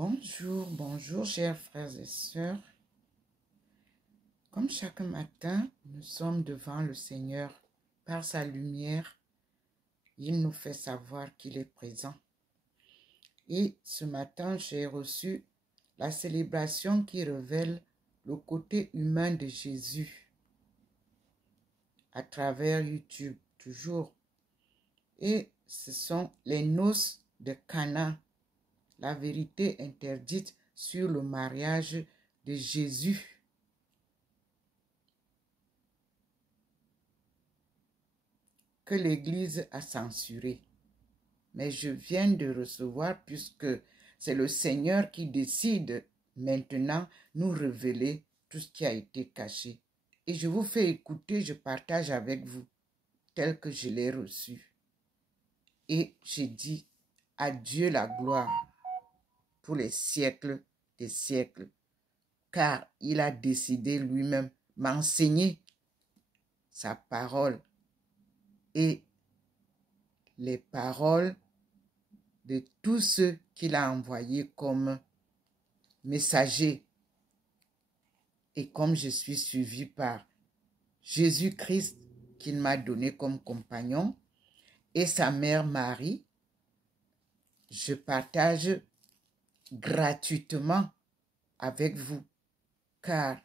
Bonjour, bonjour chers frères et sœurs. Comme chaque matin, nous sommes devant le Seigneur. Par sa lumière, il nous fait savoir qu'il est présent. Et ce matin, j'ai reçu la célébration qui révèle le côté humain de Jésus à travers YouTube, toujours. Et ce sont les noces de Cana, la vérité interdite sur le mariage de Jésus. Que l'Église a censuré. Mais je viens de recevoir, puisque c'est le Seigneur qui décide maintenant nous révéler tout ce qui a été caché. Et je vous fais écouter, je partage avec vous, tel que je l'ai reçu. Et j'ai dit, à Dieu la gloire pour les siècles des siècles, car il a décidé lui-même m'enseigner sa parole et les paroles de tous ceux qu'il a envoyés comme messagers. Et comme je suis suivi par Jésus-Christ qu'il m'a donné comme compagnon et sa mère Marie, je partage gratuitement avec vous, car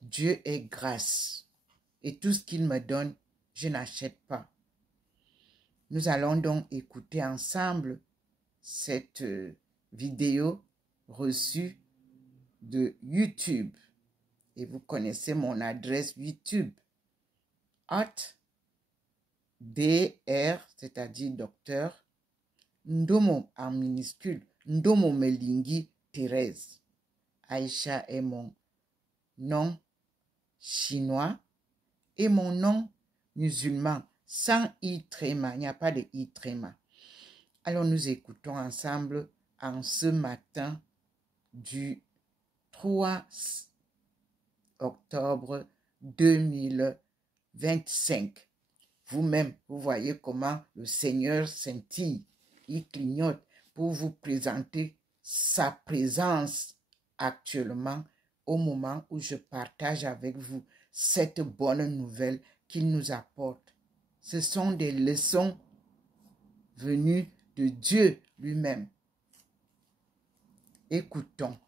Dieu est grâce et tout ce qu'il me donne, je n'achète pas. Nous allons donc écouter ensemble cette vidéo reçue de YouTube. Et vous connaissez mon adresse YouTube. DR, c'est-à-dire docteur, Ndomo en minuscule, Ndomo Melingi Thérèse. Aïcha est mon nom chinois et mon nom musulman, sans i tréma. Il n'y a pas de i tréma. Alors nous écoutons ensemble en ce matin du 3 octobre 2025. Vous-même, vous voyez comment le Seigneur scintille, il clignote pour vous présenter sa présence actuellement au moment où je partage avec vous cette bonne nouvelle qu'il nous apporte. Ce sont des leçons venues de Dieu lui-même. Écoutons,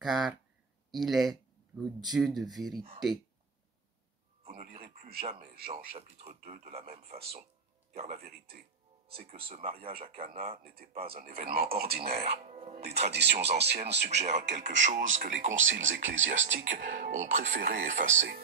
car il est le Dieu de vérité. Vous ne lirez plus jamais Jean chapitre 2 de la même façon, car la vérité, c'est que ce mariage à Cana n'était pas un événement ordinaire. Les traditions anciennes suggèrent quelque chose que les conciles ecclésiastiques ont préféré effacer.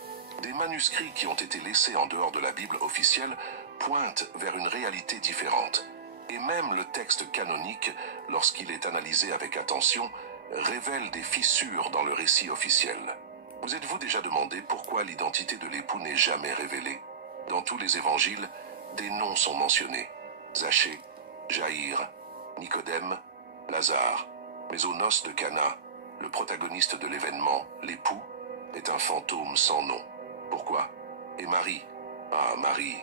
Des manuscrits qui ont été laissés en dehors de la Bible officielle pointent vers une réalité différente. Et même le texte canonique, lorsqu'il est analysé avec attention, révèle des fissures dans le récit officiel. Vous êtes-vous déjà demandé pourquoi l'identité de l'époux n'est jamais révélée? Dans tous les évangiles, des noms sont mentionnés. Zachée, Jaïr, Nicodème, Lazare. Mais aux noces de Cana, le protagoniste de l'événement, l'époux, est un fantôme sans nom. Pourquoi? Et Marie? Ah, Marie,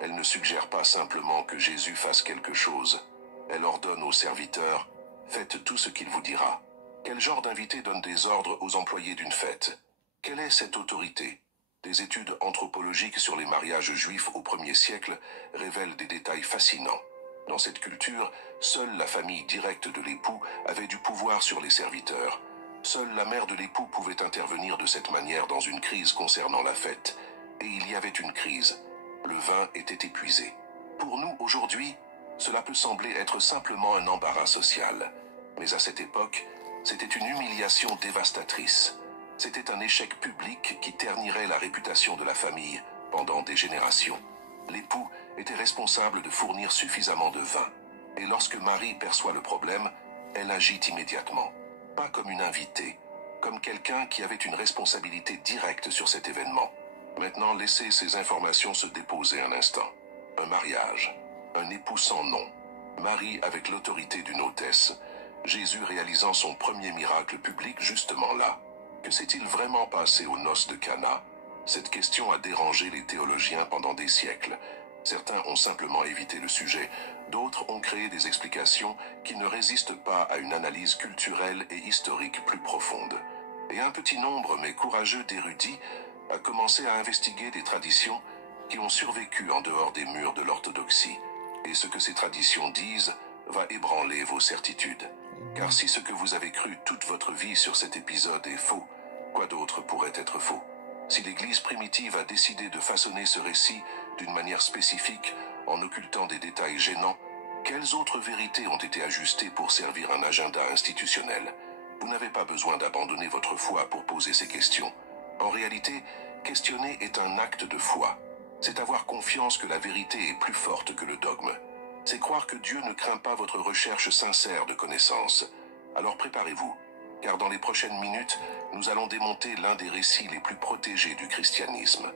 elle ne suggère pas simplement que Jésus fasse quelque chose. Elle ordonne aux serviteurs, faites tout ce qu'il vous dira. Quel genre d'invité donne des ordres aux employés d'une fête? Quelle est cette autorité? Des études anthropologiques sur les mariages juifs au 1er siècle révèlent des détails fascinants. Dans cette culture, seule la famille directe de l'époux avait du pouvoir sur les serviteurs. Seule la mère de l'époux pouvait intervenir de cette manière dans une crise concernant la fête. Et il y avait une crise. Le vin était épuisé. Pour nous, aujourd'hui, cela peut sembler être simplement un embarras social. Mais à cette époque, c'était une humiliation dévastatrice. C'était un échec public qui ternirait la réputation de la famille pendant des générations. L'époux était responsable de fournir suffisamment de vin. Et lorsque Marie perçoit le problème, elle agit immédiatement. Pas comme une invitée, comme quelqu'un qui avait une responsabilité directe sur cet événement. Maintenant, laissez ces informations se déposer un instant. Un mariage, un époux sans nom, Marie avec l'autorité d'une hôtesse, Jésus réalisant son premier miracle public justement là. Que s'est-il vraiment passé aux noces de Cana? Cette question a dérangé les théologiens pendant des siècles. Certains ont simplement évité le sujet, D'autres ont créé des explications qui ne résistent pas à une analyse culturelle et historique plus profonde. Et un petit nombre, mais courageux d'érudits, a commencé à investiguer des traditions qui ont survécu en dehors des murs de l'orthodoxie. Et ce que ces traditions disent va ébranler vos certitudes. Car si ce que vous avez cru toute votre vie sur cet épisode est faux, quoi d'autre pourrait être faux? Si l'Église primitive a décidé de façonner ce récit d'une manière spécifique, en occultant des détails gênants, quelles autres vérités ont été ajustées pour servir un agenda institutionnel? Vous n'avez pas besoin d'abandonner votre foi pour poser ces questions. En réalité, questionner est un acte de foi. C'est avoir confiance que la vérité est plus forte que le dogme. C'est croire que Dieu ne craint pas votre recherche sincère de connaissances. Alors préparez-vous, car dans les prochaines minutes, nous allons démonter l'un des récits les plus protégés du christianisme.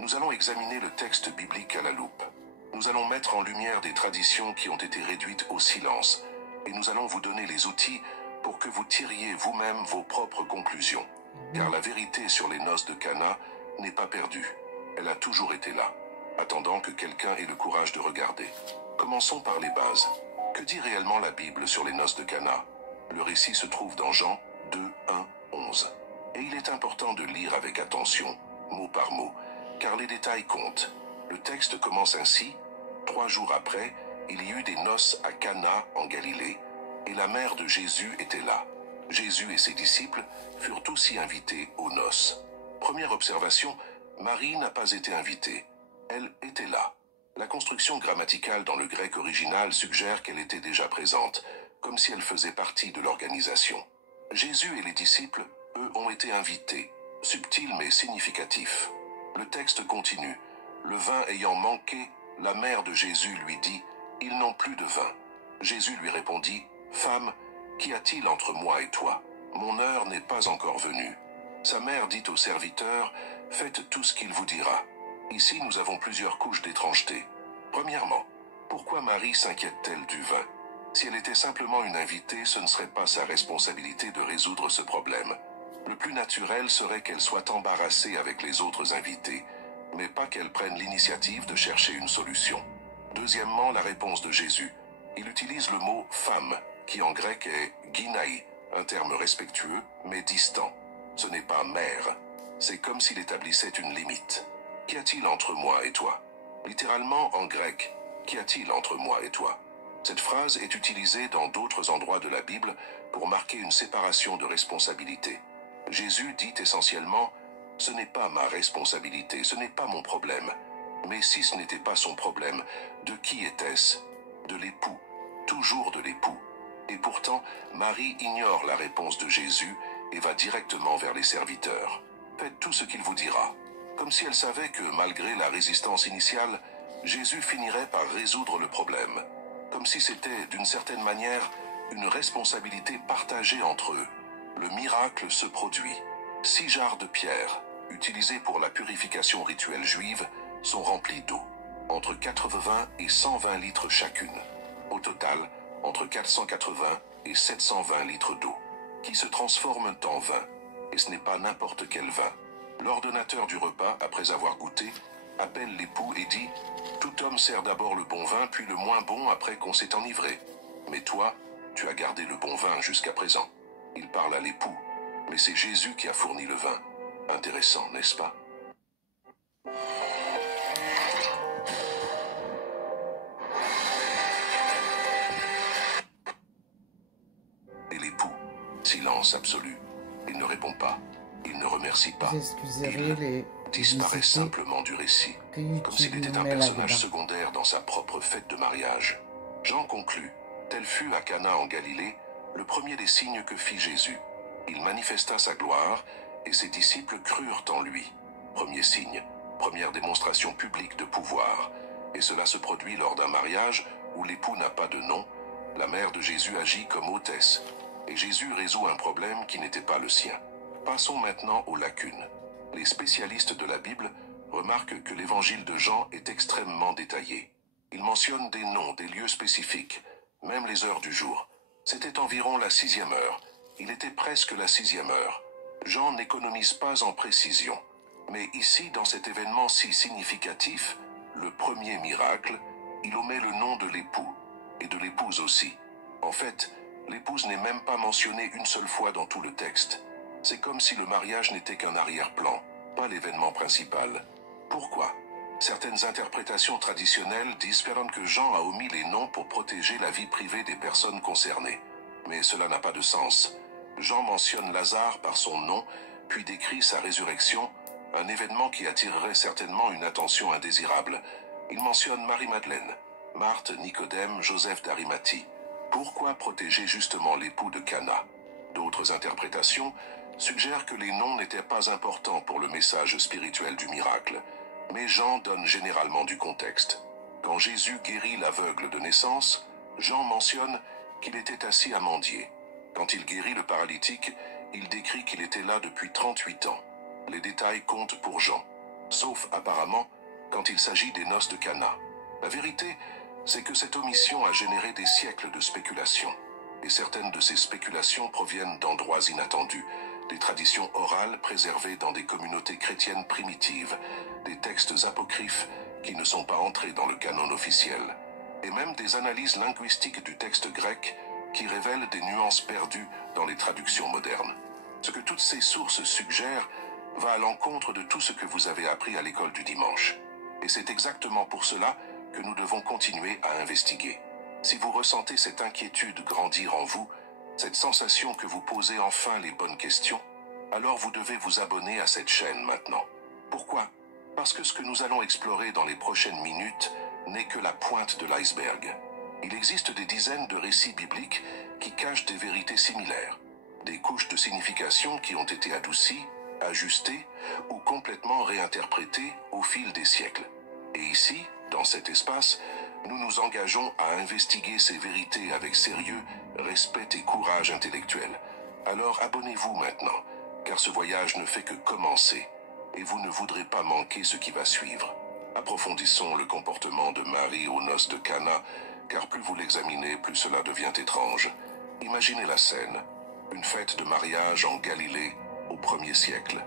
Nous allons examiner le texte biblique à la loupe. Nous allons mettre en lumière des traditions qui ont été réduites au silence, et nous allons vous donner les outils pour que vous tiriez vous-même vos propres conclusions. Car la vérité sur les noces de Cana n'est pas perdue. Elle a toujours été là, attendant que quelqu'un ait le courage de regarder. Commençons par les bases. Que dit réellement la Bible sur les noces de Cana? Le récit se trouve dans Jean 2, 1, 11. Et il est important de lire avec attention, mot par mot, car les détails comptent. Le texte commence ainsi. 3 jours après, il y eut des noces à Cana en Galilée, et la mère de Jésus était là. Jésus et ses disciples furent aussi invités aux noces. Première observation, Marie n'a pas été invitée. Elle était là. La construction grammaticale dans le grec original suggère qu'elle était déjà présente, comme si elle faisait partie de l'organisation. Jésus et les disciples, eux, ont été invités, subtil mais significatif. Le texte continue. Le vin ayant manqué, la mère de Jésus lui dit « Ils n'ont plus de vin ». Jésus lui répondit « Femme, qu'y a-t-il entre moi et toi? Mon heure n'est pas encore venue. » Sa mère dit au serviteur « Faites tout ce qu'il vous dira. » Ici, nous avons plusieurs couches d'étrangeté. Premièrement, pourquoi Marie s'inquiète-t-elle du vin? Si elle était simplement une invitée, ce ne serait pas sa responsabilité de résoudre ce problème. Le plus naturel serait qu'elle soit embarrassée avec les autres invités, mais pas qu'elle prenne l'initiative de chercher une solution. Deuxièmement, la réponse de Jésus. Il utilise le mot « femme », qui en grec est « ginaï », un terme respectueux, mais distant. Ce n'est pas « mère ». C'est comme s'il établissait une limite. Qu'y a-t-il entre moi et toi? Littéralement en grec, qu'y a-t-il entre moi et toi? Cette phrase est utilisée dans d'autres endroits de la Bible pour marquer une séparation de responsabilité. Jésus dit essentiellement « Ce n'est pas ma responsabilité, ce n'est pas mon problème. » Mais si ce n'était pas son problème, de qui était-ce? De l'époux, toujours de l'époux. Et pourtant, Marie ignore la réponse de Jésus et va directement vers les serviteurs. Faites tout ce qu'il vous dira. Comme si elle savait que, malgré la résistance initiale, Jésus finirait par résoudre le problème. Comme si c'était, d'une certaine manière, une responsabilité partagée entre eux. Le miracle se produit. 6 jarres de pierre, utilisées pour la purification rituelle juive, sont remplies d'eau. Entre 80 et 120 litres chacune. Au total, entre 480 et 720 litres d'eau, qui se transforment en vin. Et ce n'est pas n'importe quel vin. L'ordonnateur du repas, après avoir goûté, appelle l'époux et dit « Tout homme sert d'abord le bon vin, puis le moins bon après qu'on s'est enivré. Mais toi, tu as gardé le bon vin jusqu'à présent. » Il parle à l'époux, mais c'est Jésus qui a fourni le vin. Intéressant, n'est-ce pas? Et l'époux, silence absolu. Il ne répond pas. Il ne remercie pas. Il disparaît simplement du récit, comme s'il était un personnage secondaire dans sa propre fête de mariage. Jean conclut, tel fut à Cana en Galilée, le premier des signes que fit Jésus. Il manifesta sa gloire, et ses disciples crurent en lui. Premier signe, première démonstration publique de pouvoir. Et cela se produit lors d'un mariage où l'époux n'a pas de nom. La mère de Jésus agit comme hôtesse, et Jésus résout un problème qui n'était pas le sien. Passons maintenant aux lacunes. Les spécialistes de la Bible remarquent que l'évangile de Jean est extrêmement détaillé. Il mentionne des noms, des lieux spécifiques, même les heures du jour. C'était environ la 6e heure. Il était presque la 6e heure. Jean n'économise pas en précision. Mais ici, dans cet événement si significatif, le premier miracle, il omet le nom de l'époux. et de l'épouse aussi. En fait, l'épouse n'est même pas mentionnée une seule fois dans tout le texte. C'est comme si le mariage n'était qu'un arrière-plan, pas l'événement principal. Pourquoi? Certaines interprétations traditionnelles disent que Jean a omis les noms pour protéger la vie privée des personnes concernées. Mais cela n'a pas de sens. Jean mentionne Lazare par son nom, puis décrit sa résurrection, un événement qui attirerait certainement une attention indésirable. Il mentionne Marie-Madeleine, Marthe, Nicodème, Joseph d'Arimathie. Pourquoi protéger justement l'époux de Cana? D'autres interprétations suggèrent que les noms n'étaient pas importants pour le message spirituel du miracle. Mais Jean donne généralement du contexte. Quand Jésus guérit l'aveugle de naissance, Jean mentionne qu'il était assis à mendier. Quand il guérit le paralytique, il décrit qu'il était là depuis 38 ans. Les détails comptent pour Jean, sauf apparemment quand il s'agit des noces de Cana. La vérité, c'est que cette omission a généré des siècles de spéculations. Et certaines de ces spéculations proviennent d'endroits inattendus, des traditions orales préservées dans des communautés chrétiennes primitives, des textes apocryphes qui ne sont pas entrés dans le canon officiel, et même des analyses linguistiques du texte grec qui révèlent des nuances perdues dans les traductions modernes. Ce que toutes ces sources suggèrent va à l'encontre de tout ce que vous avez appris à l'école du dimanche. Et c'est exactement pour cela que nous devons continuer à investiguer. Si vous ressentez cette inquiétude grandir en vous, cette sensation que vous posez enfin les bonnes questions, alors vous devez vous abonner à cette chaîne maintenant. Pourquoi? Parce que ce que nous allons explorer dans les prochaines minutes n'est que la pointe de l'iceberg. Il existe des dizaines de récits bibliques qui cachent des vérités similaires, des couches de signification qui ont été adoucies, ajustées ou complètement réinterprétées au fil des siècles. Et ici, dans cet espace, nous nous engageons à investiguer ces vérités avec sérieux, respect et courage intellectuel. Alors abonnez-vous maintenant, car ce voyage ne fait que commencer, et vous ne voudrez pas manquer ce qui va suivre. Approfondissons le comportement de Marie aux noces de Cana, car plus vous l'examinez, plus cela devient étrange. Imaginez la scène, une fête de mariage en Galilée au 1er siècle.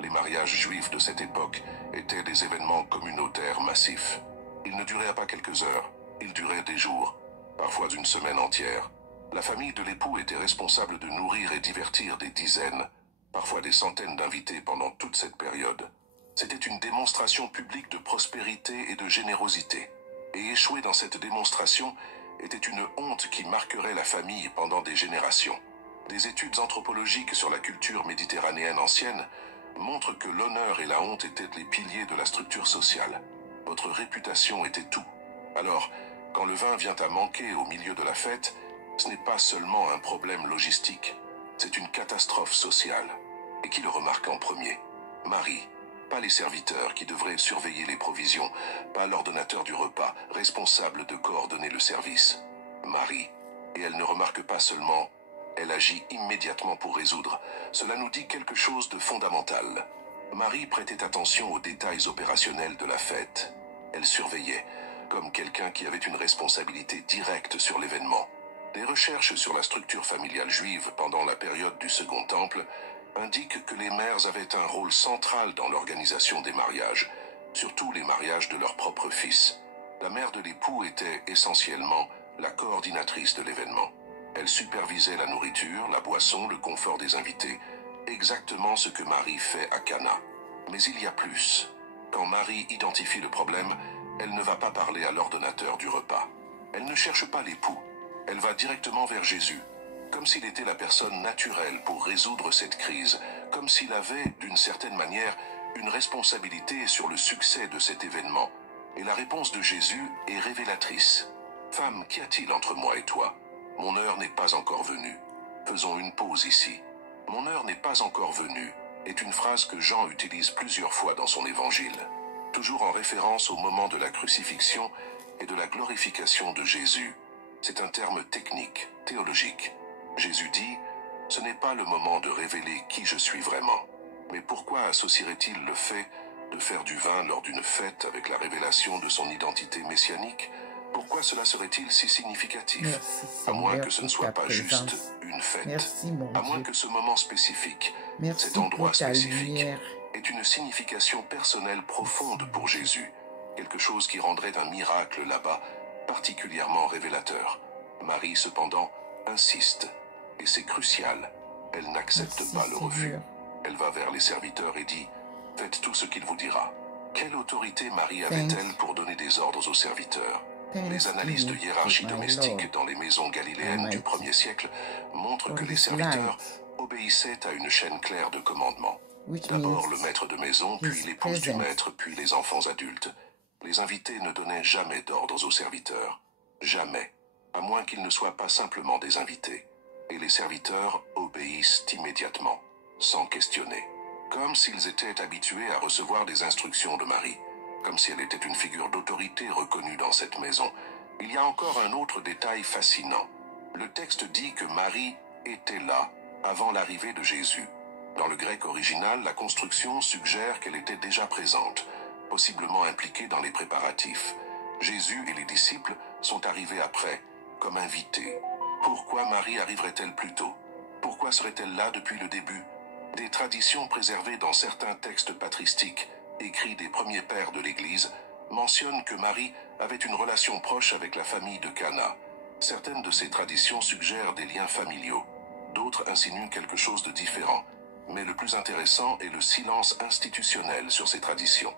Les mariages juifs de cette époque étaient des événements communautaires massifs. Ils ne duraient pas quelques heures, ils duraient des jours, parfois une semaine entière. La famille de l'époux était responsable de nourrir et divertir des dizaines, parfois des centaines d'invités pendant toute cette période. C'était une démonstration publique de prospérité et de générosité. Et échouer dans cette démonstration était une honte qui marquerait la famille pendant des générations. Des études anthropologiques sur la culture méditerranéenne ancienne montrent que l'honneur et la honte étaient les piliers de la structure sociale. Votre réputation était tout. Alors, quand le vin vient à manquer au milieu de la fête, ce n'est pas seulement un problème logistique, c'est une catastrophe sociale. Et qui le remarque en premier? Marie. Pas les serviteurs qui devraient surveiller les provisions, pas l'ordonnateur du repas, responsable de coordonner le service. Marie. Et elle ne remarque pas seulement, elle agit immédiatement pour résoudre. Cela nous dit quelque chose de fondamental. Marie prêtait attention aux détails opérationnels de la fête. Elle surveillait, comme quelqu'un qui avait une responsabilité directe sur l'événement. Des recherches sur la structure familiale juive pendant la période du Second Temple indiquent que les mères avaient un rôle central dans l'organisation des mariages, surtout les mariages de leurs propres fils. La mère de l'époux était essentiellement la coordinatrice de l'événement. Elle supervisait la nourriture, la boisson, le confort des invités, exactement ce que Marie fait à Cana. Mais il y a plus. Quand Marie identifie le problème, elle ne va pas parler à l'ordonnateur du repas. Elle ne cherche pas l'époux. Elle va directement vers Jésus, comme s'il était la personne naturelle pour résoudre cette crise, comme s'il avait, d'une certaine manière, une responsabilité sur le succès de cet événement. Et la réponse de Jésus est révélatrice. « Femme, qu'y a-t-il entre moi et toi? Mon heure n'est pas encore venue. Faisons une pause ici. Mon heure n'est pas encore venue est une phrase que Jean utilise plusieurs fois dans son évangile, toujours en référence au moment de la crucifixion et de la glorification de Jésus. C'est un terme technique, théologique. Jésus dit « Ce n'est pas le moment de révéler qui je suis vraiment. » Mais pourquoi associerait-il le fait de faire du vin lors d'une fête avec la révélation de son identité messianique? Pourquoi cela serait-il si significatif? Merci, À moins Seigneur, que ce ne pour soit ta pas présence. juste une fête. Merci, mon À moins Dieu. que ce moment spécifique, Merci cet endroit pour ta spécifique, lumière. ait une signification personnelle profonde pour Jésus. Quelque chose qui rendrait un miracle là-bas particulièrement révélateur. Marie, cependant, insiste, et c'est crucial. Elle n'accepte pas le refus. Elle va vers les serviteurs et dit « Faites tout ce qu'il vous dira ». Quelle autorité Marie avait-elle pour donner des ordres aux serviteurs? Les analyses de hiérarchie domestique dans les maisons galiléennes du 1er siècle montrent que les serviteurs obéissaient à une chaîne claire de commandements. D'abord le maître de maison, puis l'épouse du maître, puis les enfants adultes. Les invités ne donnaient jamais d'ordres aux serviteurs. Jamais. À moins qu'ils ne soient pas simplement des invités. Et les serviteurs obéissent immédiatement, sans questionner. Comme s'ils étaient habitués à recevoir des instructions de Marie. Comme si elle était une figure d'autorité reconnue dans cette maison. Il y a encore un autre détail fascinant. Le texte dit que Marie était là avant l'arrivée de Jésus. Dans le grec original, la construction suggère qu'elle était déjà présente, possiblement impliquée dans les préparatifs. Jésus et les disciples sont arrivés après, comme invités. Pourquoi Marie arriverait-elle plus tôt? Pourquoi serait-elle là depuis le début? Des traditions préservées dans certains textes patristiques, écrits des premiers pères de l'Église, mentionnent que Marie avait une relation proche avec la famille de Cana. Certaines de ces traditions suggèrent des liens familiaux. D'autres insinuent quelque chose de différent. Mais le plus intéressant est le silence institutionnel sur ces traditions.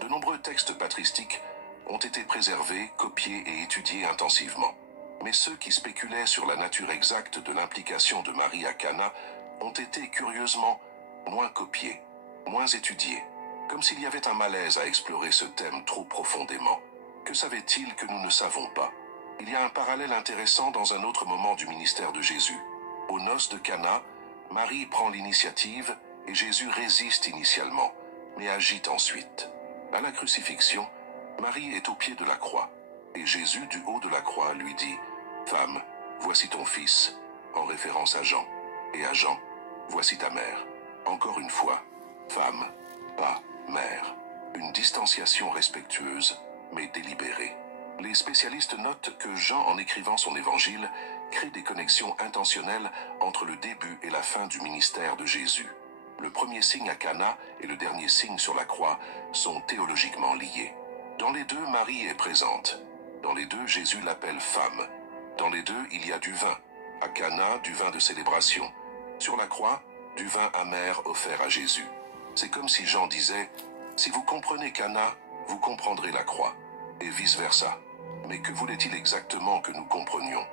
De nombreux textes patristiques ont été préservés, copiés et étudiés intensivement. Mais ceux qui spéculaient sur la nature exacte de l'implication de Marie à Cana ont été curieusement moins copiés, moins étudiés, comme s'il y avait un malaise à explorer ce thème trop profondément. Que savait-il que nous ne savons pas? Il y a un parallèle intéressant dans un autre moment du ministère de Jésus. Aux noces de Cana, Marie prend l'initiative et Jésus résiste initialement, mais agit ensuite. À la crucifixion, Marie est au pied de la croix, et Jésus du haut de la croix lui dit « Femme, voici ton fils », en référence à Jean, et à Jean, « Voici ta mère ». Encore une fois, femme, pas mère. Une distanciation respectueuse, mais délibérée. Les spécialistes notent que Jean, en écrivant son évangile, crée des connexions intentionnelles entre le début et la fin du ministère de Jésus. Le premier signe à Cana et le dernier signe sur la croix sont théologiquement liés. Dans les deux, Marie est présente. Dans les deux, Jésus l'appelle femme. Dans les deux, il y a du vin. À Cana, du vin de célébration. Sur la croix, du vin amer offert à Jésus. C'est comme si Jean disait « Si vous comprenez Cana, vous comprendrez la croix. » Et vice-versa. Mais que voulait-il exactement que nous comprenions?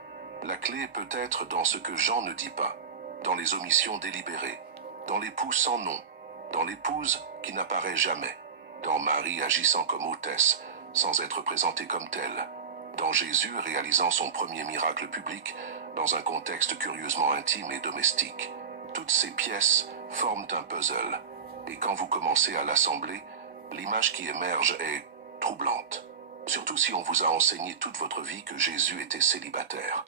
La clé peut être dans ce que Jean ne dit pas, dans les omissions délibérées, dans l'époux sans nom, dans l'épouse qui n'apparaît jamais, dans Marie agissant comme hôtesse, sans être présentée comme telle, dans Jésus réalisant son premier miracle public dans un contexte curieusement intime et domestique. Toutes ces pièces forment un puzzle, et quand vous commencez à l'assembler, l'image qui émerge est troublante. Surtout si on vous a enseigné toute votre vie que Jésus était célibataire,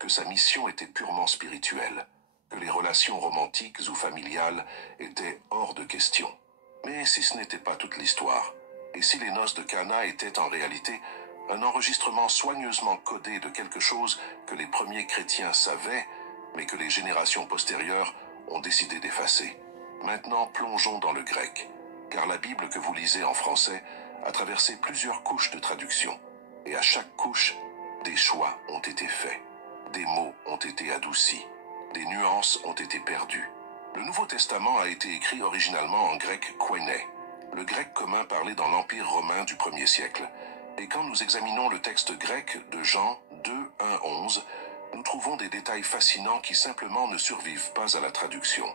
que sa mission était purement spirituelle, que les relations romantiques ou familiales étaient hors de question. Mais si ce n'était pas toute l'histoire, et si les noces de Cana étaient en réalité un enregistrement soigneusement codé de quelque chose que les premiers chrétiens savaient, mais que les générations postérieures ont décidé d'effacer. Maintenant, plongeons dans le grec, car la Bible que vous lisez en français a traversé plusieurs couches de traduction, et à chaque couche, des choix ont été faits, des mots ont été adoucis, des nuances ont été perdues. Le Nouveau Testament a été écrit originalement en grec koiné, le grec commun parlé dans l'Empire romain du 1er siècle, et quand nous examinons le texte grec de Jean 2, 1, 11, nous trouvons des détails fascinants qui simplement ne survivent pas à la traduction.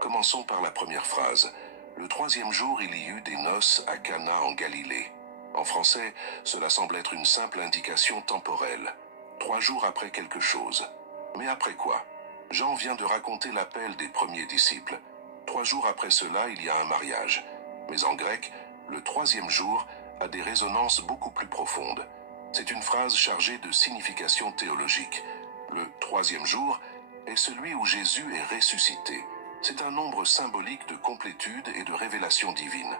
Commençons par la première phrase. Le troisième jour, il y eut des noces à Cana en Galilée. En français, cela semble être une simple indication temporelle. 3 jours après quelque chose. Mais après quoi? Jean vient de raconter l'appel des premiers disciples. 3 jours après cela, il y a un mariage. Mais en grec, le troisième jour a des résonances beaucoup plus profondes. C'est une phrase chargée de signification théologique. Le troisième jour est celui où Jésus est ressuscité. C'est un nombre symbolique de complétude et de révélation divine.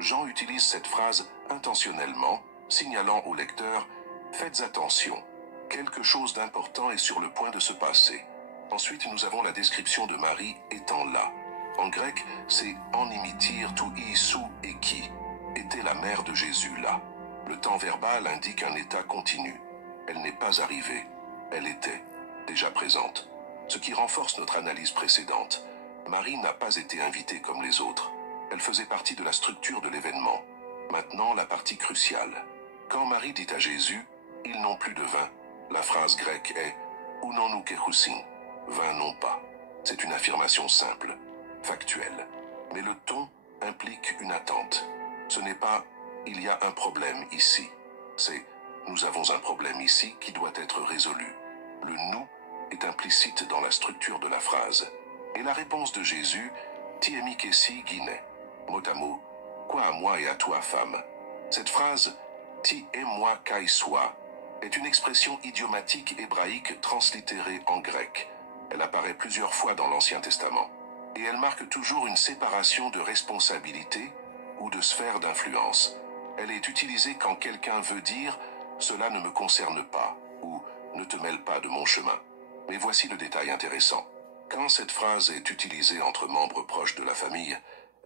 Jean utilise cette phrase intentionnellement, signalant au lecteur « Faites attention, quelque chose d'important est sur le point de se passer ». Ensuite, nous avons la description de Marie étant là. En grec, c'est « enimitir tout isou et qui » était la mère de Jésus là. Le temps verbal indique un état continu. Elle n'est pas arrivée, elle était déjà présente. Ce qui renforce notre analyse précédente. Marie n'a pas été invitée comme les autres. Elle faisait partie de la structure de l'événement. Maintenant, la partie cruciale. Quand Marie dit à Jésus, « Ils n'ont plus de vin », la phrase grecque est « Unonou kerousin », vin non pas. C'est une affirmation simple, factuelle. Mais le ton implique une attente. Ce n'est pas « il y a un problème ici ». C'est « nous avons un problème ici qui doit être résolu ». Le « nous » est implicite dans la structure de la phrase. Et la réponse de Jésus « Tiemi kessi guiné », mot à mot, « quoi à moi et à toi, femme ». Cette phrase « ti et moi kai soi » est une expression idiomatique hébraïque translittérée en grec. Elle apparaît plusieurs fois dans l'Ancien Testament. Et elle marque toujours une séparation de responsabilité ou de sphère d'influence. Elle est utilisée quand quelqu'un veut dire « cela ne me concerne pas » ou « ne te mêle pas de mon chemin ». Mais voici le détail intéressant. Quand cette phrase est utilisée entre membres proches de la famille,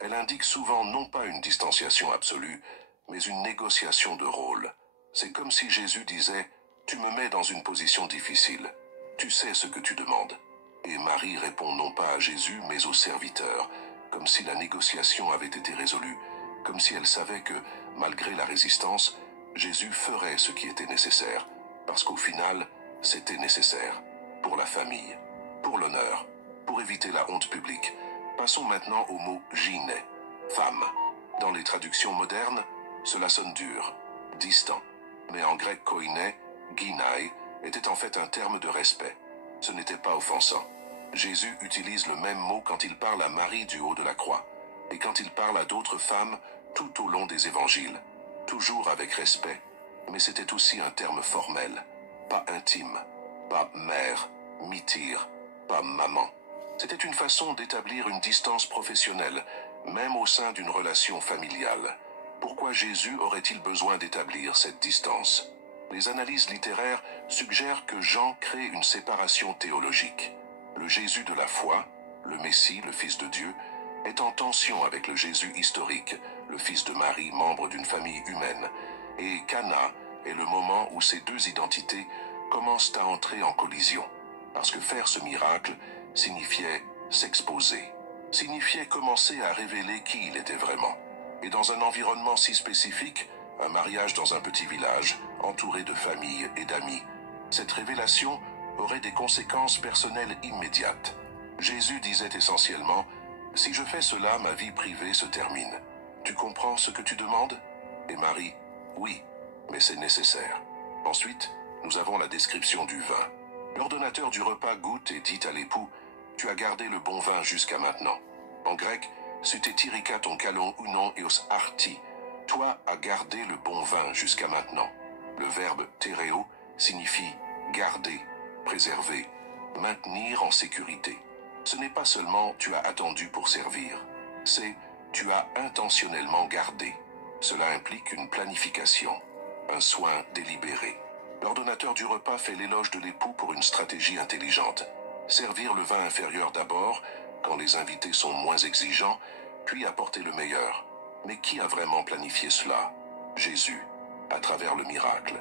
elle indique souvent non pas une distanciation absolue, mais une négociation de rôle. C'est comme si Jésus disait « Tu me mets dans une position difficile. Tu sais ce que tu demandes. » Et Marie répond non pas à Jésus, mais au serviteur, comme si la négociation avait été résolue, comme si elle savait que, malgré la résistance, Jésus ferait ce qui était nécessaire, parce qu'au final, c'était nécessaire, pour la famille, pour l'honneur, pour éviter la honte publique. Passons maintenant au mot « gyné », femme. Dans les traductions modernes, cela sonne dur, distant. Mais en grec koiné, gynai, était en fait un terme de respect. Ce n'était pas offensant. Jésus utilise le même mot quand il parle à Marie du haut de la croix, et quand il parle à d'autres femmes tout au long des évangiles, toujours avec respect, mais c'était aussi un terme formel, pas intime, pas mère, mitir, pas maman. C'était une façon d'établir une distance professionnelle, même au sein d'une relation familiale. Pourquoi Jésus aurait-il besoin d'établir cette distance? Les analyses littéraires suggèrent que Jean crée une séparation théologique. Le Jésus de la foi, le Messie, le Fils de Dieu, est en tension avec le Jésus historique, le fils de Marie, membre d'une famille humaine. Et Cana est le moment où ces deux identités commencent à entrer en collision. Parce que faire ce miracle signifiait s'exposer, signifiait commencer à révéler qui il était vraiment. Et dans un environnement si spécifique, un mariage dans un petit village, entouré de familles et d'amis, cette révélation aurait des conséquences personnelles immédiates. Jésus disait essentiellement « Si je fais cela, ma vie privée se termine. Tu comprends ce que tu demandes ?» Et Marie « Oui, mais c'est nécessaire. » Ensuite, nous avons la description du vin. L'ordonnateur du repas goûte et dit à l'époux « Tu as gardé le bon vin jusqu'à maintenant. » En grec, « Sutetirica ton kalon unon eos arti » Toi as gardé le bon vin jusqu'à maintenant. Le verbe « tereo » signifie « garder », préserver, maintenir en sécurité. Ce n'est pas seulement « tu as attendu pour servir », c'est « tu as intentionnellement gardé ». Cela implique une planification, un soin délibéré. L'ordonnateur du repas fait l'éloge de l'époux pour une stratégie intelligente. Servir le vin inférieur d'abord, quand les invités sont moins exigeants, puis apporter le meilleur. Mais qui a vraiment planifié cela? Jésus, à travers le miracle.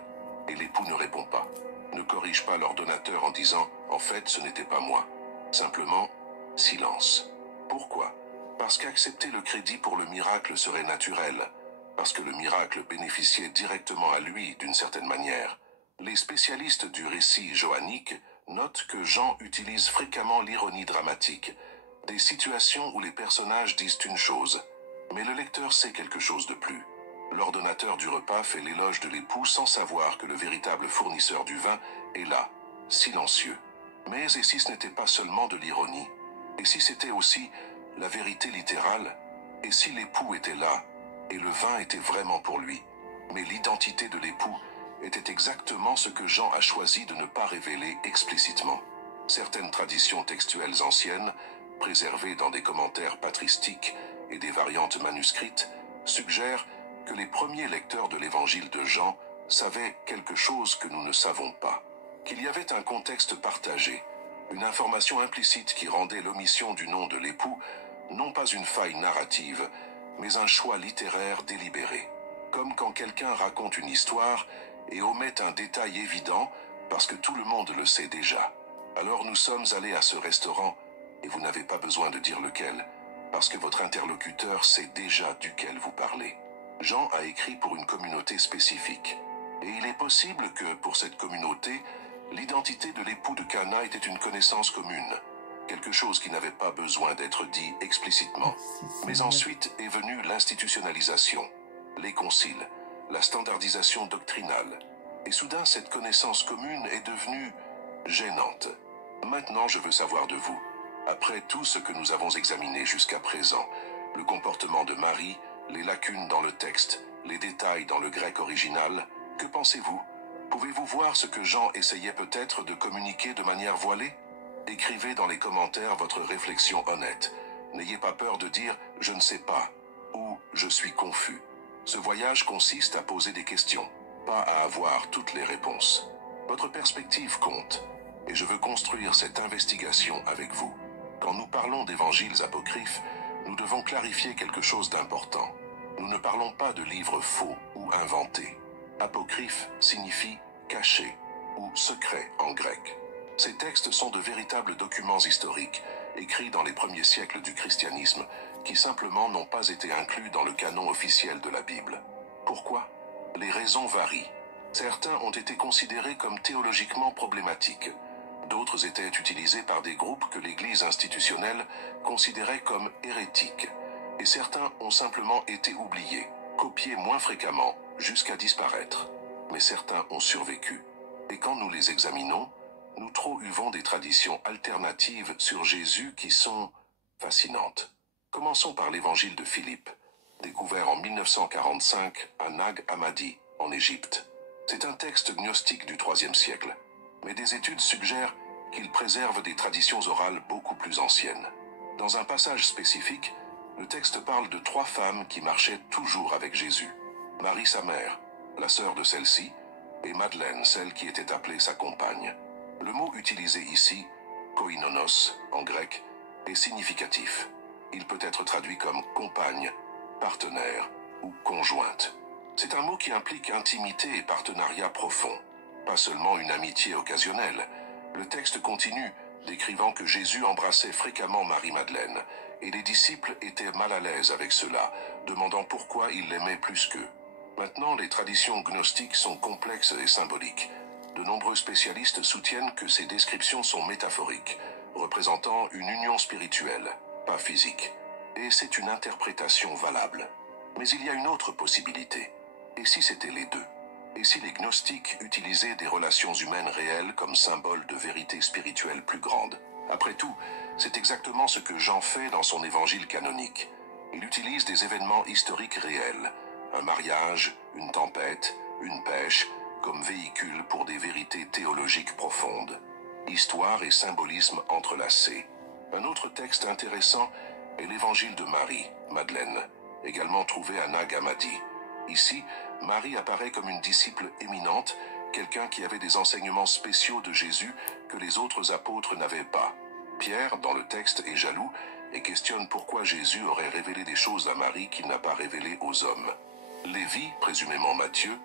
Et l'époux ne répond pas, ne corrige pas l'ordonnateur en disant « En fait, ce n'était pas moi ». Simplement, silence. Pourquoi? Parce qu'accepter le crédit pour le miracle serait naturel, parce que le miracle bénéficiait directement à lui d'une certaine manière. Les spécialistes du récit johannique notent que Jean utilise fréquemment l'ironie dramatique, des situations où les personnages disent une chose, mais le lecteur sait quelque chose de plus. L'ordonnateur du repas fait l'éloge de l'époux sans savoir que le véritable fournisseur du vin est là, silencieux. Mais et si ce n'était pas seulement de l'ironie? Et si c'était aussi la vérité littérale? Et si l'époux était là, et le vin était vraiment pour lui? Mais l'identité de l'époux était exactement ce que Jean a choisi de ne pas révéler explicitement. Certaines traditions textuelles anciennes, préservées dans des commentaires patristiques et des variantes manuscrites, suggèrent que les premiers lecteurs de l'évangile de Jean savaient quelque chose que nous ne savons pas, qu'il y avait un contexte partagé, une information implicite qui rendait l'omission du nom de l'époux non pas une faille narrative, mais un choix littéraire délibéré, comme quand quelqu'un raconte une histoire et omettent un détail évident parce que tout le monde le sait déjà. Alors nous sommes allés à ce restaurant et vous n'avez pas besoin de dire lequel, parce que votre interlocuteur sait déjà duquel vous parlez. Jean a écrit pour une communauté spécifique. Et il est possible que, pour cette communauté, l'identité de l'époux de Cana était une connaissance commune, quelque chose qui n'avait pas besoin d'être dit explicitement. Mais ensuite est venue l'institutionnalisation, les conciles, la standardisation doctrinale. Et soudain, cette connaissance commune est devenue gênante. Maintenant, je veux savoir de vous, après tout ce que nous avons examiné jusqu'à présent, le comportement de Marie, les lacunes dans le texte, les détails dans le grec original, que pensez-vous? Pouvez-vous voir ce que Jean essayait peut-être de communiquer de manière voilée? Écrivez dans les commentaires votre réflexion honnête. N'ayez pas peur de dire « je ne sais pas » ou « je suis confus ». Ce voyage consiste à poser des questions, pas à avoir toutes les réponses. Votre perspective compte, et je veux construire cette investigation avec vous. Quand nous parlons d'évangiles apocryphes, nous devons clarifier quelque chose d'important. Nous ne parlons pas de livres faux ou inventés. Apocryphe signifie caché ou secret en grec. Ces textes sont de véritables documents historiques, écrits dans les premiers siècles du christianisme, qui simplement n'ont pas été inclus dans le canon officiel de la Bible. Pourquoi? Les raisons varient. Certains ont été considérés comme théologiquement problématiques. D'autres étaient utilisés par des groupes que l'Église institutionnelle considérait comme hérétiques. Et certains ont simplement été oubliés, copiés moins fréquemment, jusqu'à disparaître. Mais certains ont survécu. Et quand nous les examinons, nous trouvons des traditions alternatives sur Jésus qui sont fascinantes. Commençons par l'évangile de Philippe, découvert en 1945 à Nag Hammadi, en Égypte. C'est un texte gnostique du IIIe siècle, mais des études suggèrent qu'il préserve des traditions orales beaucoup plus anciennes. Dans un passage spécifique, le texte parle de 3 femmes qui marchaient toujours avec Jésus. Marie sa mère, la sœur de celle-ci, et Madeleine, celle qui était appelée sa compagne. Le mot utilisé ici, koinonos en grec, est significatif. Il peut être traduit comme compagne, partenaire ou conjointe. C'est un mot qui implique intimité et partenariat profond, pas seulement une amitié occasionnelle. Le texte continue, décrivant que Jésus embrassait fréquemment Marie-Madeleine, et les disciples étaient mal à l'aise avec cela, demandant pourquoi il l'aimait plus qu'eux. Maintenant, les traditions gnostiques sont complexes et symboliques. De nombreux spécialistes soutiennent que ces descriptions sont métaphoriques, représentant une union spirituelle, pas physique. Et c'est une interprétation valable. Mais il y a une autre possibilité. Et si c'était les deux? Et si les gnostiques utilisaient des relations humaines réelles comme symbole de vérité spirituelle plus grande? Après tout, c'est exactement ce que Jean fait dans son évangile canonique. Il utilise des événements historiques réels, un mariage, une tempête, une pêche, comme véhicule pour des vérités théologiques profondes. Histoire et symbolisme entrelacés. Un autre texte intéressant est l'évangile de Marie, Madeleine, également trouvé à Nag Hammadi. Ici, Marie apparaît comme une disciple éminente, quelqu'un qui avait des enseignements spéciaux de Jésus que les autres apôtres n'avaient pas. Pierre, dans le texte, est jaloux et questionne pourquoi Jésus aurait révélé des choses à Marie qu'il n'a pas révélées aux hommes. Lévi, présumément Matthieu,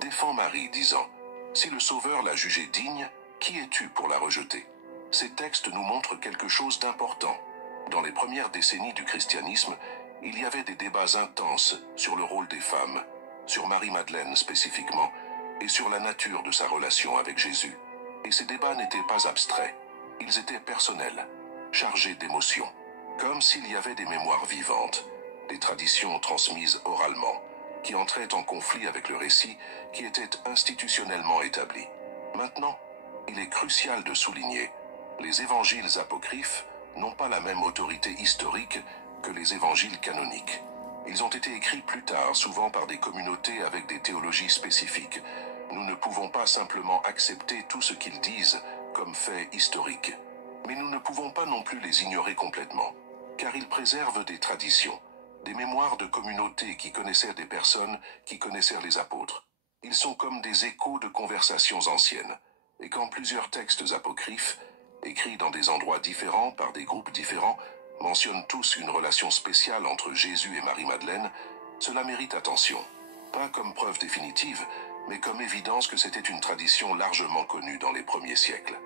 défend Marie, disant « Si le Sauveur l'a jugée digne, qui es-tu pour la rejeter ?» Ces textes nous montrent quelque chose d'important. Dans les premières décennies du christianisme, il y avait des débats intenses sur le rôle des femmes, sur Marie-Madeleine spécifiquement, et sur la nature de sa relation avec Jésus. Et ces débats n'étaient pas abstraits, ils étaient personnels, chargés d'émotions, comme s'il y avait des mémoires vivantes, des traditions transmises oralement, qui entraient en conflit avec le récit qui était institutionnellement établi. Maintenant, il est crucial de souligner, les évangiles apocryphes n'ont pas la même autorité historique que les évangiles canoniques. Ils ont été écrits plus tard, souvent par des communautés avec des théologies spécifiques. Nous ne pouvons pas simplement accepter tout ce qu'ils disent comme fait historique. Mais nous ne pouvons pas non plus les ignorer complètement, car ils préservent des traditions, des mémoires de communautés qui connaissaient des personnes qui connaissèrent les apôtres. Ils sont comme des échos de conversations anciennes. Et quand plusieurs textes apocryphes, écrits dans des endroits différents par des groupes différents, mentionnent tous une relation spéciale entre Jésus et Marie-Madeleine, cela mérite attention. Pas comme preuve définitive, mais comme évidence que c'était une tradition largement connue dans les premiers siècles.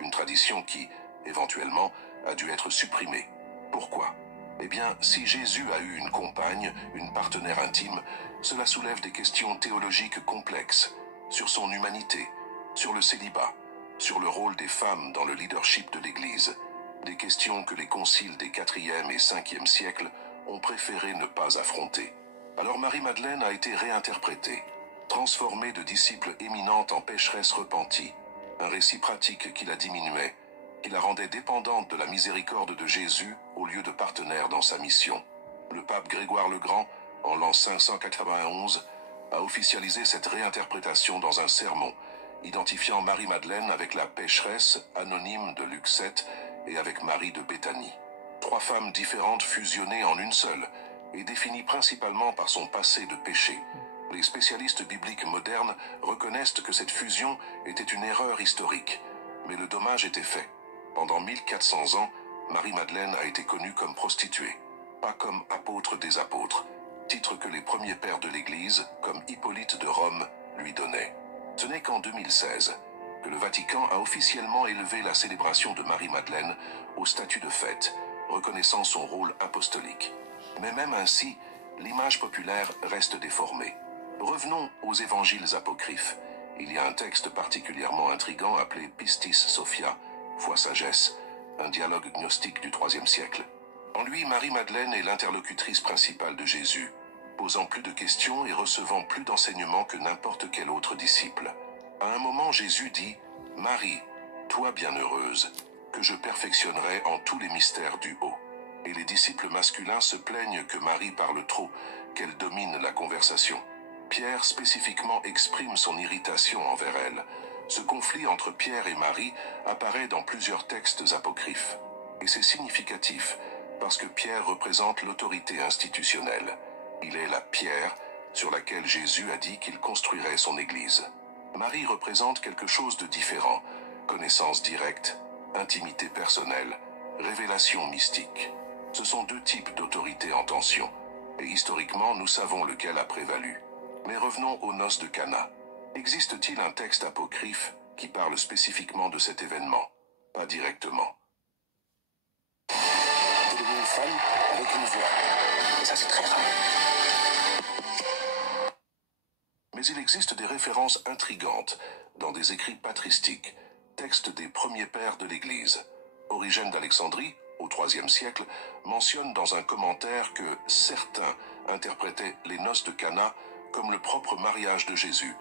Une tradition qui, éventuellement, a dû être supprimée. Pourquoi? Eh bien, si Jésus a eu une compagne, une partenaire intime, cela soulève des questions théologiques complexes sur son humanité, sur le célibat, sur le rôle des femmes dans le leadership de l'Église, des questions que les conciles des 4e et 5e siècles ont préféré ne pas affronter. Alors Marie-Madeleine a été réinterprétée, transformée de disciple éminente en pécheresse repentie, un récit pratique qui la diminuait, qui la rendait dépendante de la miséricorde de Jésus au lieu de partenaire dans sa mission. Le pape Grégoire le Grand, en l'an 591, a officialisé cette réinterprétation dans un sermon, identifiant Marie-Madeleine avec la pécheresse anonyme de Luc 7 et avec Marie de Béthanie. 3 femmes différentes fusionnées en une seule, et définies principalement par son passé de péché. Les spécialistes bibliques modernes reconnaissent que cette fusion était une erreur historique, mais le dommage était fait. Pendant 1400 ans, Marie-Madeleine a été connue comme prostituée, pas comme apôtre des apôtres, titre que les premiers pères de l'Église, comme Hippolyte de Rome, lui donnaient. Ce n'est qu'en 2016 que le Vatican a officiellement élevé la célébration de Marie-Madeleine au statut de fête, reconnaissant son rôle apostolique. Mais même ainsi, l'image populaire reste déformée. Revenons aux évangiles apocryphes. Il y a un texte particulièrement intrigant appelé Pistis Sophia, foi-sagesse, un dialogue gnostique du IIIe siècle. En lui, Marie-Madeleine est l'interlocutrice principale de Jésus, posant plus de questions et recevant plus d'enseignements que n'importe quel autre disciple. À un moment, Jésus dit « Marie, toi bienheureuse, que je perfectionnerai en tous les mystères du haut. » Et les disciples masculins se plaignent que Marie parle trop, qu'elle domine la conversation. Pierre spécifiquement exprime son irritation envers elle. Ce conflit entre Pierre et Marie apparaît dans plusieurs textes apocryphes. Et c'est significatif, parce que Pierre représente l'autorité institutionnelle. Il est la pierre sur laquelle Jésus a dit qu'il construirait son Église. Marie représente quelque chose de différent, connaissance directe, intimité personnelle, révélation mystique. Ce sont 2 types d'autorité en tension, et historiquement nous savons lequel a prévalu. Mais revenons aux noces de Cana. Existe-t-il un texte apocryphe qui parle spécifiquement de cet événement? Pas directement. T'es devenu une femme avec une voix. Et ça, c'est très rare. Mais il existe des références intrigantes dans des écrits patristiques, textes des premiers pères de l'Église. Origène d'Alexandrie, au IIIe siècle, mentionne dans un commentaire que certains interprétaient les noces de Cana comme le propre mariage de Jésus,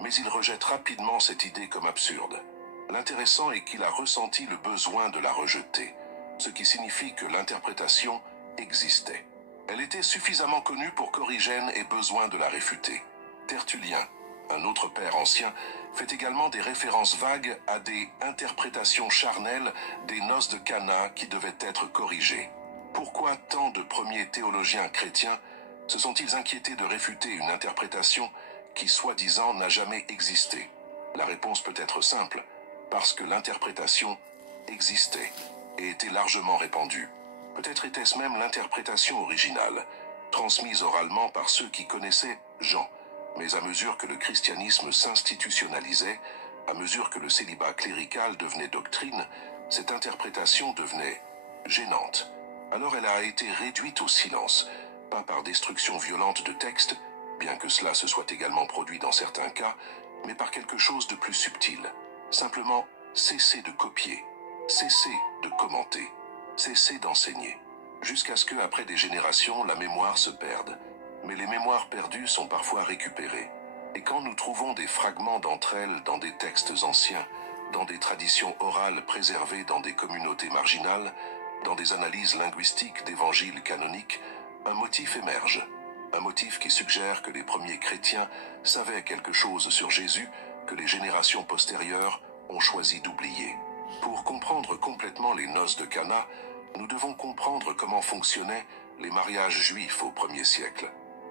mais il rejette rapidement cette idée comme absurde. L'intéressant est qu'il a ressenti le besoin de la rejeter, ce qui signifie que l'interprétation existait. Elle était suffisamment connue pour qu'Origène ait besoin de la réfuter. Tertullien, un autre père ancien, fait également des références vagues à des interprétations charnelles des noces de Cana qui devaient être corrigées. Pourquoi tant de premiers théologiens chrétiens se sont-ils inquiétés de réfuter une interprétation qui, soi-disant, n'a jamais existé? La réponse peut être simple, parce que l'interprétation existait et était largement répandue. Peut-être était-ce même l'interprétation originale, transmise oralement par ceux qui connaissaient Jean. Mais à mesure que le christianisme s'institutionnalisait, à mesure que le célibat clérical devenait doctrine, cette interprétation devenait gênante. Alors elle a été réduite au silence, pas par destruction violente de textes, bien que cela se soit également produit dans certains cas, mais par quelque chose de plus subtil. Simplement, cesser de copier, cesser de commenter, cesser d'enseigner, jusqu'à ce que, après des générations, la mémoire se perde. Mais les mémoires perdues sont parfois récupérées. Et quand nous trouvons des fragments d'entre elles dans des textes anciens, dans des traditions orales préservées dans des communautés marginales, dans des analyses linguistiques d'évangiles canoniques, un motif émerge. Un motif qui suggère que les premiers chrétiens savaient quelque chose sur Jésus que les générations postérieures ont choisi d'oublier. Pour comprendre complètement les noces de Cana, nous devons comprendre comment fonctionnaient les mariages juifs au 1er siècle.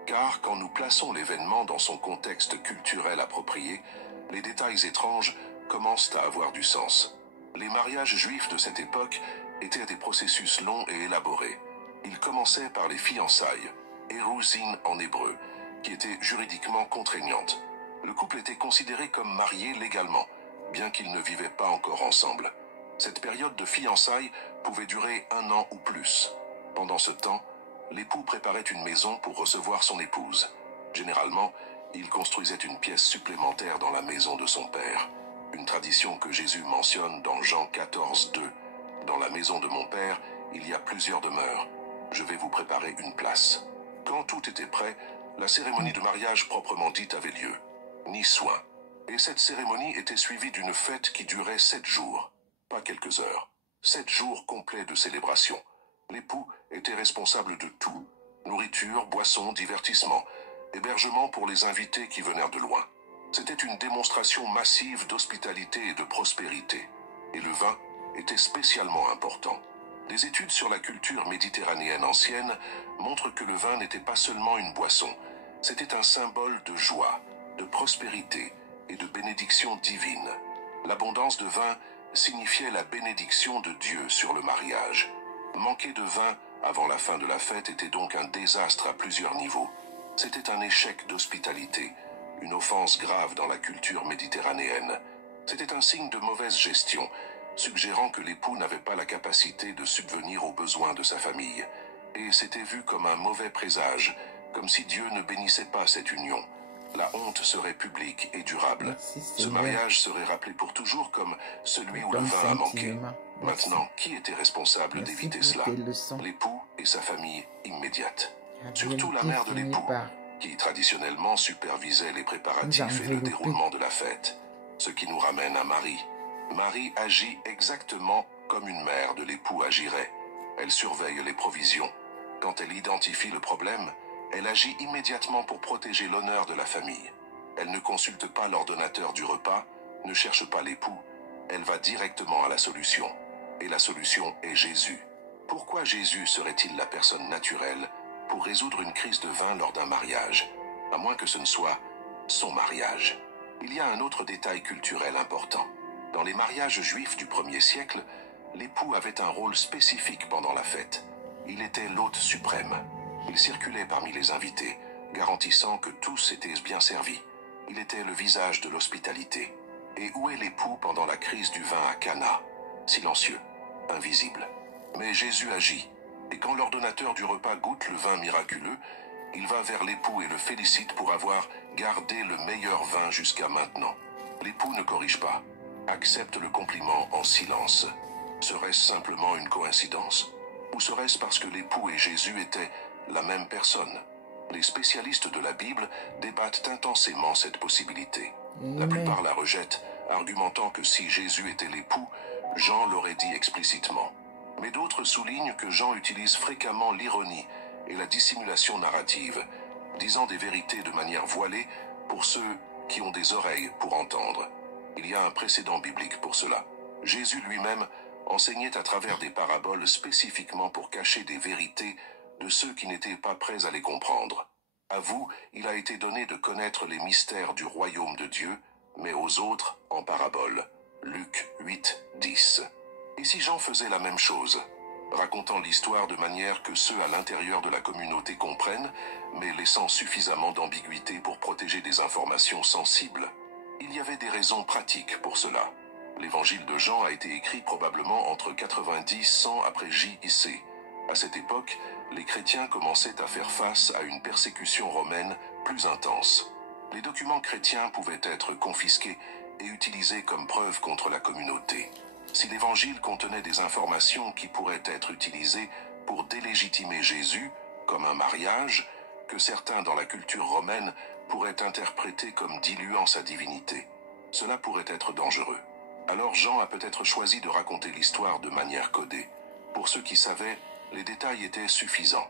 Car quand nous plaçons l'événement dans son contexte culturel approprié, les détails étranges commencent à avoir du sens. Les mariages juifs de cette époque étaient des processus longs et élaborés. Ils commençaient par les fiançailles, Hérousine en hébreu, qui étaient juridiquement contraignantes. Le couple était considéré comme marié légalement, bien qu'ils ne vivaient pas encore ensemble. Cette période de fiançailles pouvait durer 1 an ou plus. Pendant ce temps, l'époux préparait une maison pour recevoir son épouse. Généralement, il construisait une pièce supplémentaire dans la maison de son père. Une tradition que Jésus mentionne dans Jean 14, 2. Dans la maison de mon père, il y a plusieurs demeures. Je vais vous préparer une place. Quand tout était prêt, la cérémonie de mariage proprement dite avait lieu. Ni soin. Et cette cérémonie était suivie d'une fête qui durait 7 jours. Pas quelques heures. 7 jours complets de célébration. L'époux était responsable de tout. Nourriture, boissons, divertissement, hébergement pour les invités qui venaient de loin. C'était une démonstration massive d'hospitalité et de prospérité. Et le vin était spécialement important. Des études sur la culture méditerranéenne ancienne montrent que le vin n'était pas seulement une boisson, c'était un symbole de joie, de prospérité et de bénédiction divine. L'abondance de vin signifiait la bénédiction de Dieu sur le mariage. Manquer de vin avant la fin de la fête était donc un désastre à plusieurs niveaux. C'était un échec d'hospitalité, une offense grave dans la culture méditerranéenne. C'était un signe de mauvaise gestion, suggérant que l'époux n'avait pas la capacité de subvenir aux besoins de sa famille. Et c'était vu comme un mauvais présage, comme si Dieu ne bénissait pas cette union. La honte serait publique et durable. Merci, Ce Seigneur. mariage serait rappelé pour toujours comme celui où le Donne vin a manqué. infiniment. Merci. Maintenant, qui était responsable Merci d'éviter pour cela? tes leçons. L'époux et sa famille immédiate. La Surtout la vérité mère de finit l'époux, par qui traditionnellement supervisait les préparatifs et le envelopper. déroulement de la fête. Ce qui nous ramène à Marie. Marie agit exactement comme une mère de l'époux agirait. Elle surveille les provisions. Quand elle identifie le problème, elle agit immédiatement pour protéger l'honneur de la famille. Elle ne consulte pas l'ordonnateur du repas, ne cherche pas l'époux. Elle va directement à la solution. Et la solution est Jésus. Pourquoi Jésus serait-il la personne naturelle pour résoudre une crise de vin lors d'un mariage, à moins que ce ne soit son mariage? Il y a un autre détail culturel important. Dans les mariages juifs du 1er siècle, l'époux avait un rôle spécifique pendant la fête. Il était l'hôte suprême. Il circulait parmi les invités, garantissant que tous étaient bien servis. Il était le visage de l'hospitalité. Et où est l'époux pendant la crise du vin à Cana? Silencieux, invisible. Mais Jésus agit, et quand l'ordonnateur du repas goûte le vin miraculeux, il va vers l'époux et le félicite pour avoir gardé le meilleur vin jusqu'à maintenant. L'époux ne corrige pas, accepte le compliment en silence. Serait-ce simplement une coïncidence? Ou serait-ce parce que l'époux et Jésus étaient la même personne? Les spécialistes de la Bible débattent intensément cette possibilité. La plupart la rejettent, argumentant que si Jésus était l'époux, Jean l'aurait dit explicitement. Mais d'autres soulignent que Jean utilise fréquemment l'ironie et la dissimulation narrative, disant des vérités de manière voilée pour ceux qui ont des oreilles pour entendre. Il y a un précédent biblique pour cela. Jésus lui-même enseignait à travers des paraboles spécifiquement pour cacher des vérités de ceux qui n'étaient pas prêts à les comprendre. À vous, il a été donné de connaître les mystères du royaume de Dieu, mais aux autres en paraboles. Luc 8, 10. Et si Jean faisait la même chose, racontant l'histoire de manière que ceux à l'intérieur de la communauté comprennent, mais laissant suffisamment d'ambiguïté pour protéger des informations sensibles? Il y avait des raisons pratiques pour cela. L'évangile de Jean a été écrit probablement entre 90 et 100 après J.I.C. À cette époque, les chrétiens commençaient à faire face à une persécution romaine plus intense. Les documents chrétiens pouvaient être confisqués et utilisés comme preuve contre la communauté. Si l'évangile contenait des informations qui pourraient être utilisées pour délégitimer Jésus, comme un mariage, que certains dans la culture romaine pourraient interpréter comme diluant sa divinité, cela pourrait être dangereux. Alors Jean a peut-être choisi de raconter l'histoire de manière codée. Pour ceux qui savaient, les détails étaient suffisants.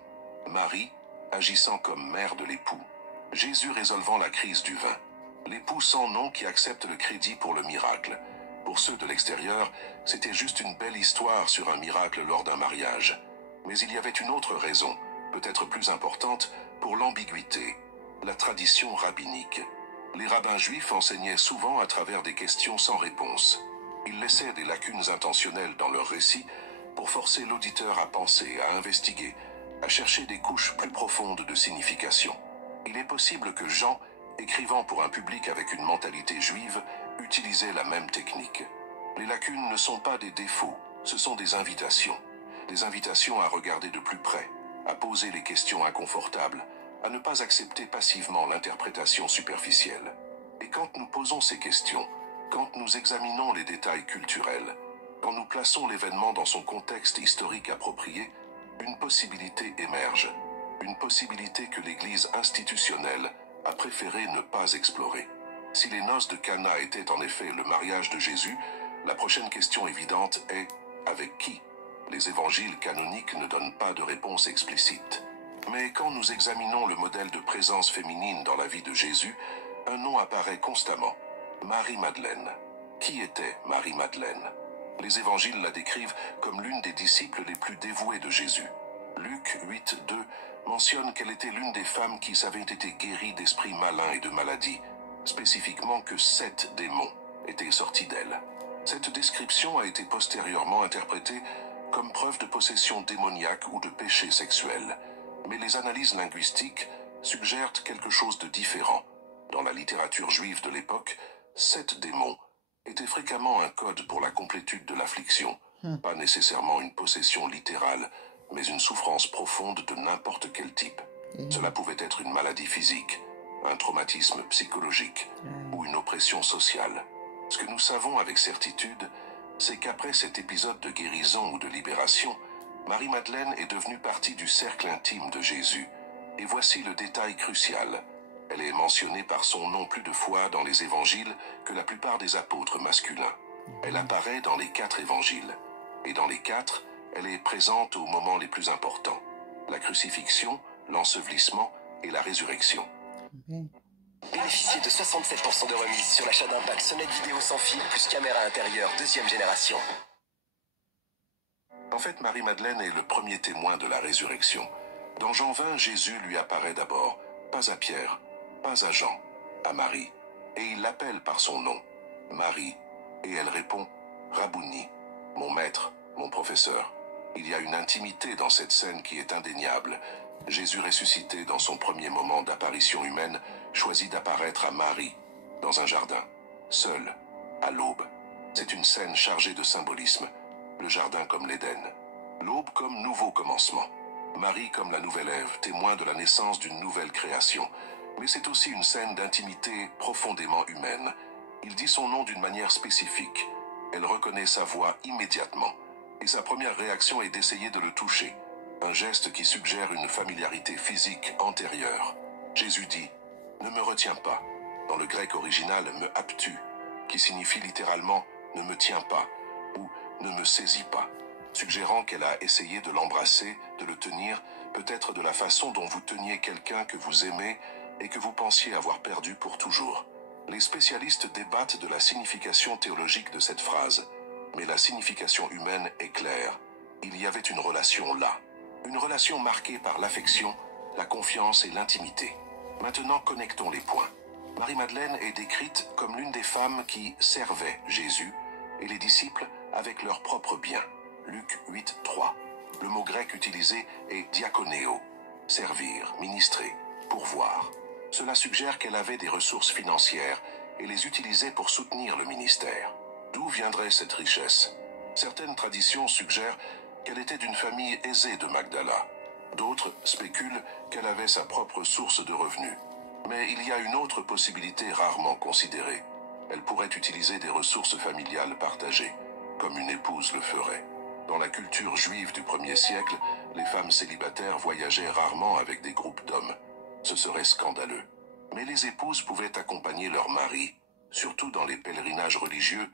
Marie, agissant comme mère de l'époux. Jésus résolvant la crise du vin. L'époux sans nom qui accepte le crédit pour le miracle. Pour ceux de l'extérieur, c'était juste une belle histoire sur un miracle lors d'un mariage. Mais il y avait une autre raison, peut-être plus importante, pour l'ambiguïté. La tradition rabbinique. Les rabbins juifs enseignaient souvent à travers des questions sans réponse. Ils laissaient des lacunes intentionnelles dans leur récit pour forcer l'auditeur à penser, à investiguer, à chercher des couches plus profondes de signification. Il est possible que Jean, écrivant pour un public avec une mentalité juive, utilisait la même technique. Les lacunes ne sont pas des défauts, ce sont des invitations. Des invitations à regarder de plus près, à poser les questions inconfortables, à ne pas accepter passivement l'interprétation superficielle. Et quand nous posons ces questions, quand nous examinons les détails culturels, quand nous plaçons l'événement dans son contexte historique approprié, une possibilité émerge, une possibilité que l'Église institutionnelle a préféré ne pas explorer. Si les noces de Cana étaient en effet le mariage de Jésus, la prochaine question évidente est « avec qui ?» Les évangiles canoniques ne donnent pas de réponse explicite. Mais quand nous examinons le modèle de présence féminine dans la vie de Jésus, un nom apparaît constamment, Marie-Madeleine. Qui était Marie-Madeleine? Les évangiles la décrivent comme l'une des disciples les plus dévouées de Jésus. Luc 8, 2 mentionne qu'elle était l'une des femmes qui avaient été guéries d'esprits malins et de maladies, spécifiquement que 7 démons étaient sortis d'elle. Cette description a été postérieurement interprétée comme preuve de possession démoniaque ou de péché sexuel, mais les analyses linguistiques suggèrent quelque chose de différent. Dans la littérature juive de l'époque, 7 démons était fréquemment un code pour la complétude de l'affliction, pas nécessairement une possession littérale, mais une souffrance profonde de n'importe quel type. Cela pouvait être une maladie physique, un traumatisme psychologique ou une oppression sociale. Ce que nous savons avec certitude, c'est qu'après cet épisode de guérison ou de libération, Marie-Madeleine est devenue partie du cercle intime de Jésus. Et voici le détail crucial. Elle est mentionnée par son nom plus de fois dans les évangiles que la plupart des apôtres masculins. Elle apparaît dans les 4 évangiles. Et dans les 4, elle est présente aux moments les plus importants. La crucifixion, l'ensevelissement et la résurrection. Bénéficiez de 67% de remise sur l'achat d'un pack sonnette vidéo sans fil plus caméra intérieure 2e génération. En fait, Marie-Madeleine est le premier témoin de la résurrection. Dans Jean 20, Jésus lui apparaît d'abord, pas à Pierre, pas à Jean, à Marie, et il l'appelle par son nom, Marie, et elle répond, Rabouni, mon maître, mon professeur. Il y a une intimité dans cette scène qui est indéniable. Jésus ressuscité dans son premier moment d'apparition humaine choisit d'apparaître à Marie, dans un jardin, seul, à l'aube. C'est une scène chargée de symbolisme, le jardin comme l'Éden, l'aube comme nouveau commencement, Marie comme la nouvelle Ève, témoin de la naissance d'une nouvelle création. Mais c'est aussi une scène d'intimité profondément humaine. Il dit son nom d'une manière spécifique. Elle reconnaît sa voix immédiatement, et sa première réaction est d'essayer de le toucher, un geste qui suggère une familiarité physique antérieure. Jésus dit « Ne me retiens pas », dans le grec original « me haptu », qui signifie littéralement « ne me tiens pas » ou « ne me saisis pas », suggérant qu'elle a essayé de l'embrasser, de le tenir, peut-être de la façon dont vous teniez quelqu'un que vous aimez et que vous pensiez avoir perdu pour toujours. Les spécialistes débattent de la signification théologique de cette phrase, mais la signification humaine est claire. Il y avait une relation là, une relation marquée par l'affection, la confiance et l'intimité. Maintenant, connectons les points. Marie-Madeleine est décrite comme l'une des femmes qui servaient Jésus et les disciples avec leurs propres biens. Luc 8, 3. Le mot grec utilisé est diakonéo, servir, ministrer, pourvoir. Cela suggère qu'elle avait des ressources financières et les utilisait pour soutenir le ministère. D'où viendrait cette richesse? Certaines traditions suggèrent qu'elle était d'une famille aisée de Magdala. D'autres spéculent qu'elle avait sa propre source de revenus. Mais il y a une autre possibilité rarement considérée. Elle pourrait utiliser des ressources familiales partagées, comme une épouse le ferait. Dans la culture juive du 1er siècle, les femmes célibataires voyageaient rarement avec des groupes d'hommes. Ce serait scandaleux. Mais les épouses pouvaient accompagner leur mari, surtout dans les pèlerinages religieux